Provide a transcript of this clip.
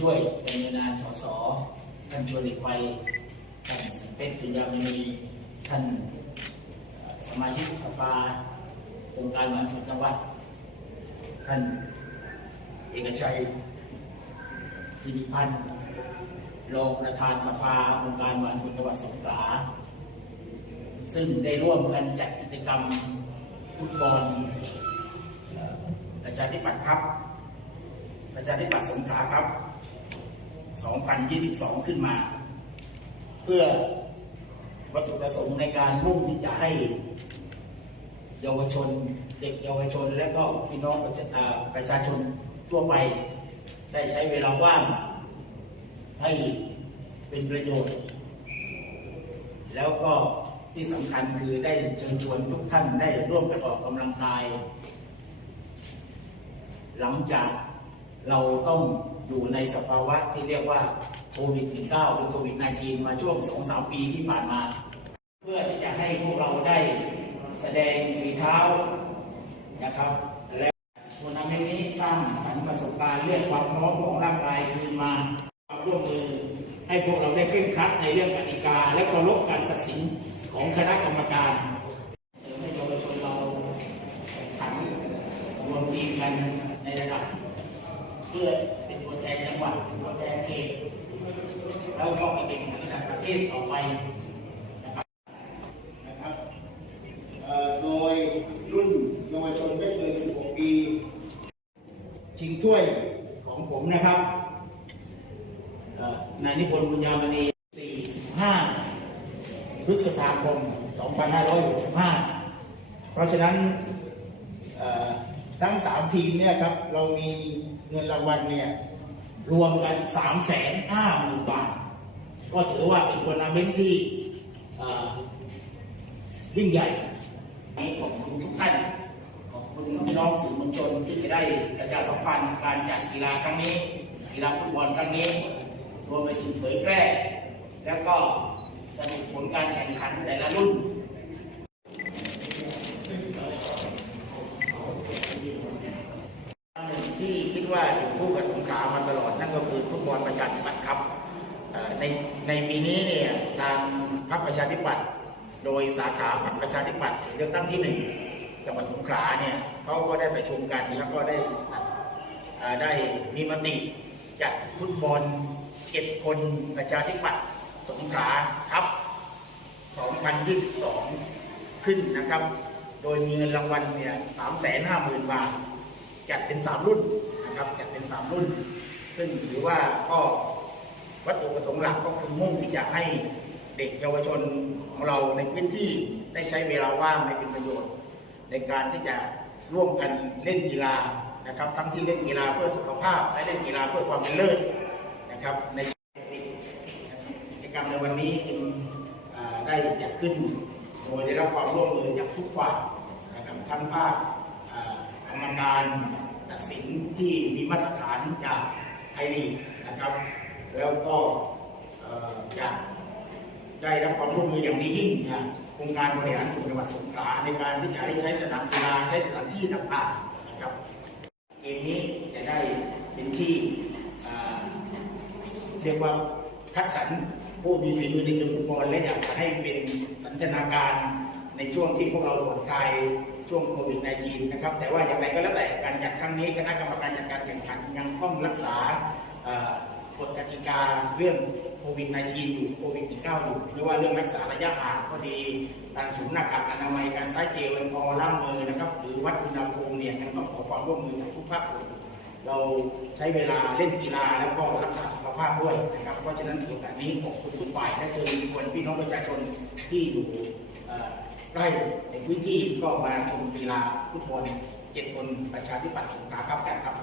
ช่วยดำเนินงานสสท่านชวนหลีกภัยท่านสันเพชรตุยามณีท่านสมาชิกสภาองค์การมหาชนจังหวัด ท่านเอกชัยสิริพันธ์รองประธานสภาองค์การมหาชนจังหวัดสงขลาซึ่งได้ร่วมกันจัดกิจกรรมฟุตบอลประชาธิปัตย์ครับ ประชาธิปัตย์สงขลาครับ 2022 ขึ้นมา เพื่อวัตถุประสงค์ในการมุ่งที่จะให้ เยาวชนเด็กเยาวชน และก็พี่น้องประชาประชาชนทั่วไป ได้ใช้เวลาว่าง ให้เป็นประโยชน์ แล้วก็ที่สำคัญคือได้เชิญชวนทุกท่านได้ร่วมกันออกกำลังกาย หลังจาก เราต้องอยู่ในสภาวะที่เรียกว่าโควิด -19 หรือโควิด -19 มาช่วง 2-3 ปีที่ผ่านมา เพื่อที่จะให้พวกเราได้แสดงฝีเท้านะครับ และทัวร์นาเมนต์นี้สร้างสรรค์ประสบการณ์เรื่องความพร้อมของร่างกายคืนมาความร่วมมือ ให้พวกเราได้เคร่งครัดในเรื่องกติกา และเคารพการตัดสินของคณะกรรมการเสริมให้เยาวชนเราแข่งขันรวมทีมกันในระดับ พื่อเป็นตัวแทนจังหวัดเป็นตัวแทนเขตแล้วก็ไปเป็นระดับประเทศต่อไปนะครับนะครับเอ่อโดยรุ่นเยาวชนไม่เกิน16 ปีชิงถ้วยของผมนะครับนายนิพนธ์บุญญามณี45พฤษภาคม 2565 เพราะฉะนั้นทั้ง 3 ทีมเนี่ยครับ เรามี เงินรางวัลเนี่ยรวมกัน3 5 0 0 0 0บาท ก็ถือว่าเป็นทัวร์นาเมนต์ที่ยิ่งใหญ่นี้ขอบคุณทุกท่านขอบคุณพี่น้องสื่อมวลชนที่จะได้ประชายสัมพันธ์การจัดกีฬาครั้งนี้ กีฬาฟุตบอลครั้งนี้ รวมไปถึงเผยแพร่ แล้วก็สรุปผลการแข่งขันแต่ละรุ่นงที่คิดว่าอยู่คู่กับสงขลามาตลอดนั่นก็คือฟุตบอลประชาธิปัตย์ครับเอ่อ ในในปีนี้เนี่ยทางพรรคประชาธิปัตย์โดยสาขาพรรคประชาธิปัตย์เลือกตั้งที่หนึ่งจังหวัดสงขลาเนี่ยเขาก็ได้ประชุมกันแล้วก็ได้ได้มีมติจัดฟุตบอลเก็บคนประชาธิปัตย์สงขลาครับ 2022 ขึ้นนะครับ โดยมีเงินรางวัลเนี่ย350,000 บาท จัดเป็น 3 รุ่นนะครับ จัดเป็น 3 รุ่น ซึ่งถือว่าก็ วัตถุประสงค์หลักก็คือมุ่งที่จะให้เด็กเยาวชนของเราในพื้นที่ได้ใช้เวลาว่างให้เป็นประโยชน์ ในการที่จะร่วมกันเล่นกีฬานะครับ ทั้งที่เล่นกีฬาเพื่อสุขภาพ และเล่นกีฬาเพื่อความเป็นเลิศนะครับในกิจกรรมในวันนี้จึงได้จัดขึ้น โดยได้รับความร่วมมือจากทุกฝ่ายนะครับทั้งภาคกรรมการตัดสินที่มีมาตรฐานจากไทยลีกนะครับ แล้วก็อ่อจากได้รับความร่วมมืออย่างดียิ่งจากองค์การบริหารส่วนจังหวัดสงขลาในการที่จะให้ใช้สนามกีฬาใช้สถานที่ต่างๆนะครับเกมนี้จะได้เป็นที่เรียกว่าคัดสรรผู้มีฝีมือในเชิงฟุตบอลและอยากจะให้เป็นสันทนาการในช่วงที่พวกเราผ่อนคลายช่วงโควิด -19 นะครับ แต่ว่าอย่างไรก็แล้วแต่การจัดครั้งนี้คณะกรรมการจัดการแข่งขันยังต้องรักษา กฎกติกาเรื่องโควิด -19 อยู่โควิด -19 อยู่ไม่ว่าเรื่องรักษาระยะห่างก็ดีการสวมหน้ากากอนามัยการใช้เจลแอลกอฮอล์ล้างมือนะครับ หรือวัดอุณหภูมิเนี่ยยังต้องขอความร่วมมือจากทุกภาคส่วนเราใช้เวลาเล่นกีฬาแล้วก็รักษาสุขภาพด้วยนะครับเพราะฉะนั้นโอกาสนี้ขอบคุณทุกฝ่ายและเชิญชวนพี่น้องประชาชนที่อยู่ใกล้ในพื้นที่ก็มาชมกีฬาฟุตบอลเจ็ดคนประชาธิปัตย์สงขลาครับกันครับ